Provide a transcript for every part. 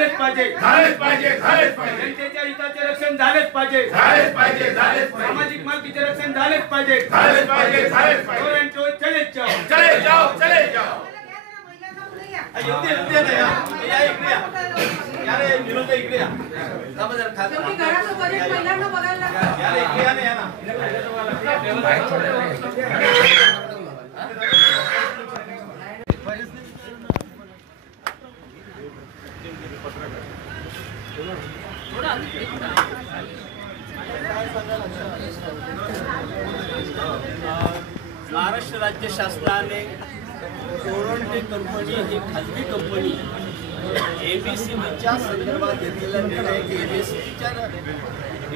झालेच पाहिजे, झालेच पाहिजे, झालेच पाहिजे. जनतेच्या हिताचे रक्षण झालेच पाहिजे, झालेच पाहिजे, झालेच पाहिजे. सामाजिक मालकीचे रक्षण झालेच पाहिजे, झालेच पाहिजे, झालेच पाहिजे. चोर आणि चोर चले जाओ, चले जाओ, चले जाओ. येते ना या इकडे या रे विनोद इकडे या थांबा जरा खाली घराचं बजेट महिलांना बघायला लागतं. या रे इकडे या ना या ना महाराष्ट्र राज्य शासनाने टोरंटो कंपनी ही खाजगी कंपनी एबीसीच्या संदर्भात घेतलेला निर्णय की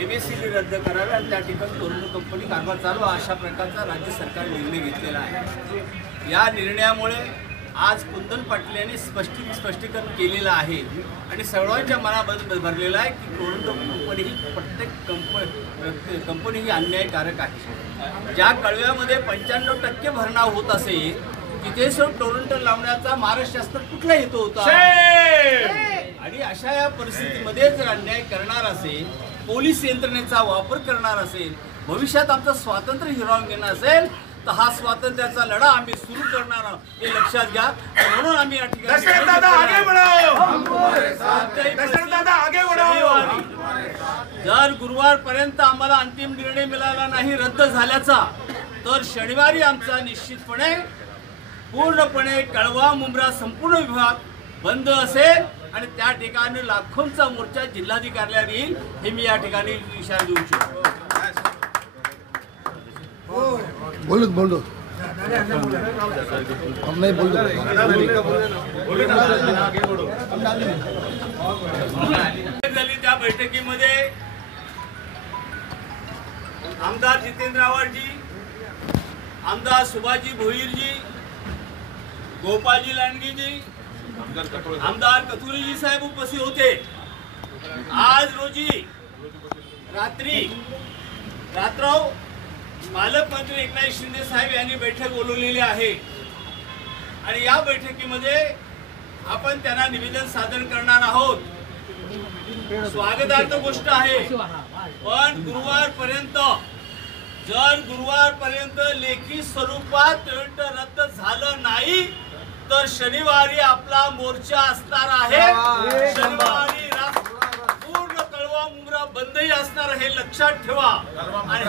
एबीसी रद्द करावे आणि त्या ठिकाणी टोरंटो कंपनी कारभार चालू अशा प्रकारचा राज्य सरकारने निर्णय घेतलेला आहे। या निर्णयामुळे आज कुंदन पाटील यांनी स्पष्टीकरण केलेलं आहे आणि सर्वांच्या मनात भरलेलं आहे की टोरंटो कंपनी ही प्रत्येक कंपनी ही अन्यायकारक आहे। ज्या कळव्यामध्ये 95% भरणा होत असेल तिथे टोरंटो लावण्याचा महाराष्ट्र शासन कुठला हेतू होता? आणि अशा या परिस्थितीमध्ये जर अन्याय करणार असेल, पोलीस यंत्रणेचा वापर करणार असेल, भविष्यात आमचं स्वातंत्र्य हिरावून घेणार असेल तर हा स्वातंत्र्याचा लढा आम्ही सुरू करणार आहोत हे लक्षात घ्या। म्हणून आम्ही या ठिकाणी जर गुरुवारपर्यंत आम्हाला अंतिम निर्णय मिळाला नाही रद्द झाल्याचा तर शनिवारी आमचा निश्चितपणे पूर्णपणे कळवा मुंब्रा संपूर्ण विभाग बंद असेल आणि त्या ठिकाणी लाखोंचा मोर्चा जिल्हाधिकाऱ्याला येईल हे मी या ठिकाणी इशारा देऊ इच्छितो। बोलो हम नहीं बोल त्या बैठकीमध्ये आमदार जितेंद्र आव्हाडजी, आमदार सुभाषजी भोईरजी, गोपालजी लांडगेजी, आमदार कथुरीजी साहेब उपस्थित होते। आज रोजी रात्र पालकमंत्री एकनाथ शिंदे साहेब यांनी बैठक बोलवलेली आहे आणि या बैठकीमध्ये आपण त्यांना निवेदन सादर करणार आहोत। स्वागतार्थ गोष्ट आहे, पण गुरुवारपर्यंत लेखी स्वरूपात टोरंटो रद्द झालं नाही तर शनिवारी आपला मोर्चा असणार आहे। शनिवारी पूर्ण कळवा मुंब्रा बंदही असणार हे लक्षात ठेवा। आणि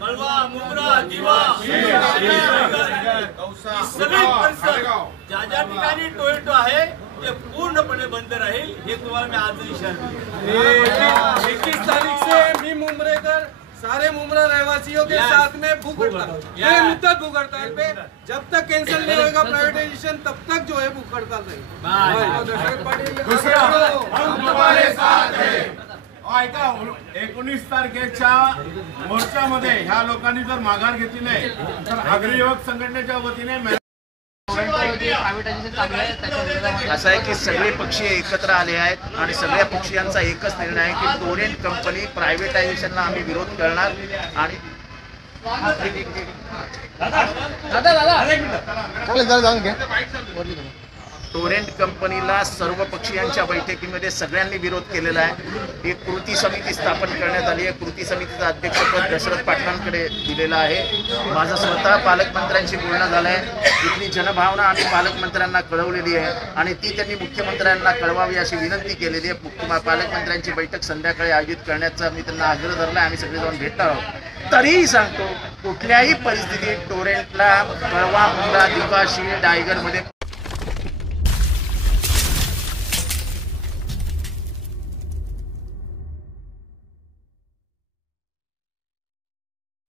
कळवा मुंब्रा दिवा सगळी परिसर ज्या ठिकाणी टोरंटो आहे ते पूर्णपणे बंद राहील हे तुम्हाला मी आज इशारा देतो। 21 तारीख से मी मुंब्रेकर सारे मुंब्रा रहवासियों के साथ में भूख हड़ताल पे जब तक कैंसिल नहीं होगा प्राइवेटाइजेशन तब तक जो है भूख हड़ताल ऐका 19 तारखेच्या मोर्चामध्ये ह्या लोकांनी जर माघार घेतली नाही तर आगरी युवक संघटनेच्या वतीने असं आहे की सगळे पक्षी एकत्र आले आहेत आणि सगळ्या पक्षीयांचा एकच निर्णय आहे की टोरंटो कंपनी प्रायव्हेटायझेशनला आम्ही विरोध करणार आणि टोरंटो कंपनीला सर्व पक्षीयांच्या बैठकीमध्ये सगळ्यांनी विरोध केलेला आहे। एक कृती समिती स्थापन करण्यात आली आहे। कृती समितीचं अध्यक्षपद दशरथ पाटलांकडे दिलेलं आहे। माझं स्वतः पालकमंत्र्यांशी बोलणं झालं आहे। इथली जनभावना आम्ही पालकमंत्र्यांना कळवलेली आहे आणि ती त्यांनी मुख्यमंत्र्यांना कळवावी अशी विनंती केलेली आहे। पालकमंत्र्यांची बैठक संध्याकाळी आयोजित करण्याचा मी त्यांना आग्रह धरला। आम्ही सगळे जाऊन भेटणार आहोत। तरीही सांगतो कुठल्याही परिस्थितीत टोरंटोला कळवा मुंब्रा दिवा शीळ डायगरमध्ये